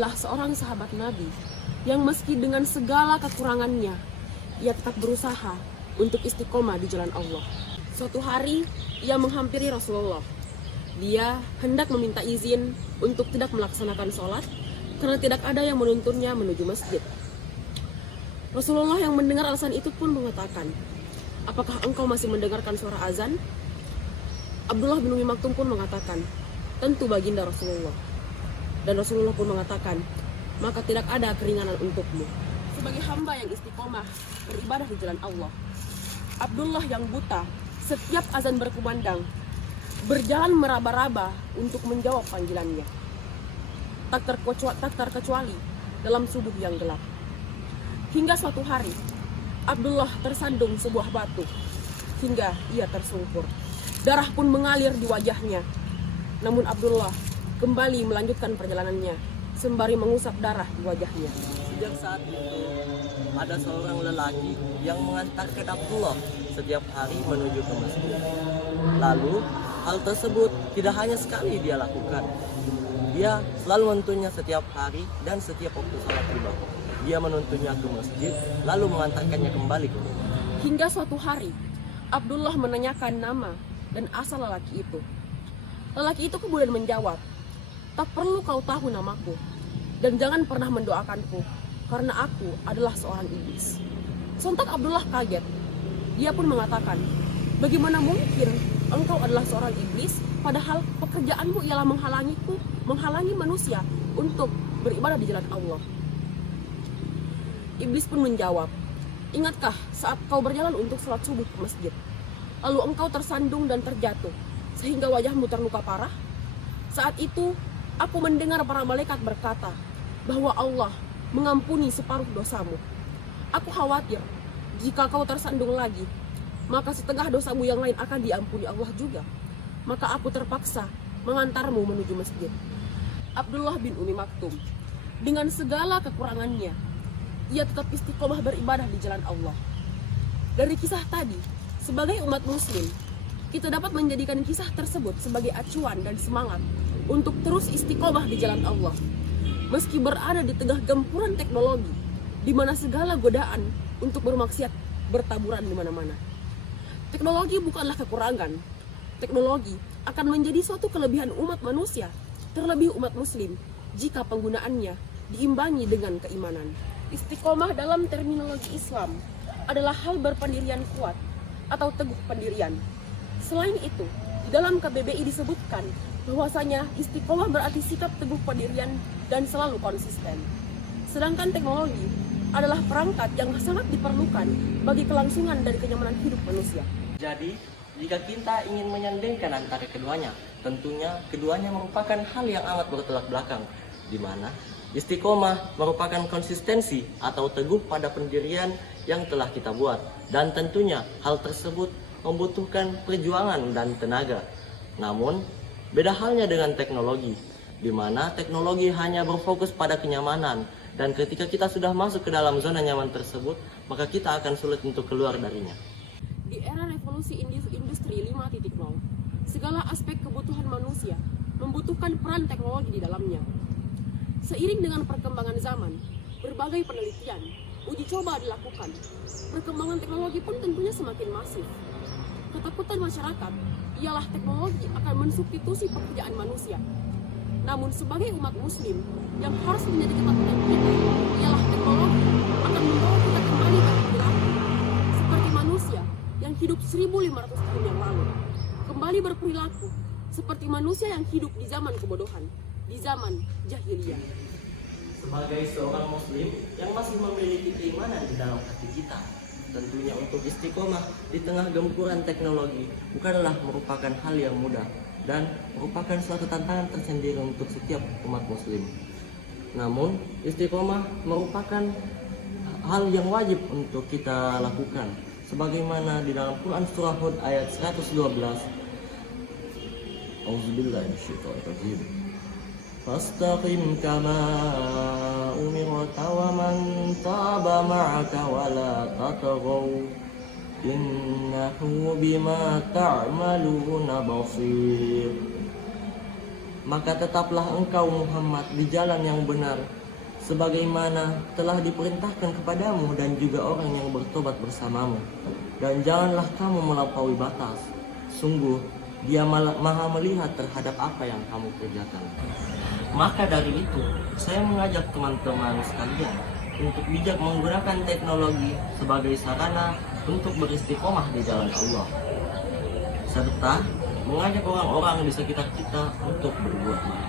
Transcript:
adalah seorang sahabat Nabi yang meski dengan segala kekurangannya, ia tetap berusaha untuk istiqomah di jalan Allah. Suatu hari, ia menghampiri Rasulullah. Dia hendak meminta izin untuk tidak melaksanakan sholat karena tidak ada yang menuntunnya menuju masjid. Rasulullah yang mendengar alasan itu pun mengatakan, "Apakah engkau masih mendengarkan suara azan?" Abdullah bin Umi Maktum pun mengatakan, "Tentu baginda Rasulullah." Dan Rasulullah pun mengatakan, "Maka tidak ada keringanan untukmu." Sebagai hamba yang istiqomah beribadah di jalan Allah, Abdullah yang buta setiap azan berkumandang berjalan meraba-raba untuk menjawab panggilannya. Tak terkecuali dalam subuh yang gelap. Hingga suatu hari, Abdullah tersandung sebuah batu hingga ia tersungkur. Darah pun mengalir di wajahnya. Namun Abdullah kembali melanjutkan perjalanannya sembari mengusap darah di wajahnya. Sejak saat itu, ada seorang lelaki yang mengantarkan Abdullah setiap hari menuju ke masjid. Lalu, hal tersebut tidak hanya sekali dia lakukan. Dia selalu menuntunnya setiap hari dan setiap waktu salat tiba. Dia menuntunnya ke masjid, lalu mengantarkannya kembali ke rumah. Hingga suatu hari, Abdullah menanyakan nama dan asal lelaki itu. Lelaki itu kemudian menjawab, "Tak perlu kau tahu namaku, dan jangan pernah mendoakanku, karena aku adalah seorang iblis." Sontak Abdullah kaget. Dia pun mengatakan, "Bagaimana mungkin engkau adalah seorang iblis, padahal pekerjaanmu ialah menghalangi manusia untuk beribadah di jalan Allah." Iblis pun menjawab, "Ingatkah saat kau berjalan untuk sholat subuh ke masjid, lalu engkau tersandung dan terjatuh, sehingga wajahmu terluka parah? Saat itu, aku mendengar para malaikat berkata bahwa Allah mengampuni separuh dosamu. Aku khawatir jika kau tersandung lagi, maka setengah dosamu yang lain akan diampuni Allah juga. Maka aku terpaksa mengantarmu menuju masjid." Abdullah bin Umi Maktum, dengan segala kekurangannya, ia tetap istiqomah beribadah di jalan Allah. Dari kisah tadi, sebagai umat muslim, kita dapat menjadikan kisah tersebut sebagai acuan dan semangat untuk terus istiqomah di jalan Allah. Meski berada di tengah gempuran teknologi, di mana segala godaan untuk bermaksiat bertaburan di mana-mana. Teknologi bukanlah kekurangan. Teknologi akan menjadi suatu kelebihan umat manusia, terlebih umat muslim, jika penggunaannya diimbangi dengan keimanan. Istiqomah dalam terminologi Islam adalah hal berpendirian kuat atau teguh pendirian. Selain itu, di dalam KBBI disebutkan bahwasanya istiqomah berarti sikap teguh pendirian dan selalu konsisten. Sedangkan teknologi adalah perangkat yang sangat diperlukan bagi kelangsungan dan kenyamanan hidup manusia. Jadi, jika kita ingin menyandingkan antara keduanya, tentunya keduanya merupakan hal yang amat bertolak belakang, di mana istiqomah merupakan konsistensi atau teguh pada pendirian yang telah kita buat, dan tentunya hal tersebut membutuhkan perjuangan dan tenaga. Namun, beda halnya dengan teknologi, di mana teknologi hanya berfokus pada kenyamanan, dan ketika kita sudah masuk ke dalam zona nyaman tersebut, maka kita akan sulit untuk keluar darinya. Di era revolusi industri 5.0, segala aspek kebutuhan manusia membutuhkan peran teknologi di dalamnya. Seiring dengan perkembangan zaman, berbagai penelitian, uji coba dilakukan. Perkembangan teknologi pun tentunya semakin masif. Ketakutan masyarakat ialah teknologi akan mensubstitusi pekerjaan manusia. Namun sebagai umat muslim, yang harus menjadi ketakutan kita ialah teknologi akan membawa kita kembali berperilaku seperti manusia yang hidup 1500 tahun yang lalu. Kembali berperilaku seperti manusia yang hidup di zaman kebodohan, di zaman jahiliyah. Sebagai seorang muslim yang masih memiliki keimanan di dalam hati kita, tentunya untuk istiqomah di tengah gempuran teknologi bukanlah merupakan hal yang mudah dan merupakan suatu tantangan tersendiri untuk setiap umat muslim. Namun, istiqomah merupakan hal yang wajib untuk kita lakukan, sebagaimana di dalam Quran surah Hud ayat 112. Auzubillahi minasyaitonirrajim. Fastaqim kama umirta wa man taba ma'aka wa la tatghaw innahu bima ta'maluna basir. maka tetaplah engkau Muhammad di jalan yang benar, sebagaimana telah diperintahkan kepadamu dan juga orang yang bertobat bersamamu. Dan janganlah kamu melampaui batas. Sungguh, Dia maha melihat terhadap apa yang kamu kerjakan. Maka dari itu, saya mengajak teman-teman sekalian untuk bijak menggunakan teknologi sebagai sarana untuk beristiqomah di jalan Allah, serta mengajak orang-orang di sekitar kita untuk berbuat baik.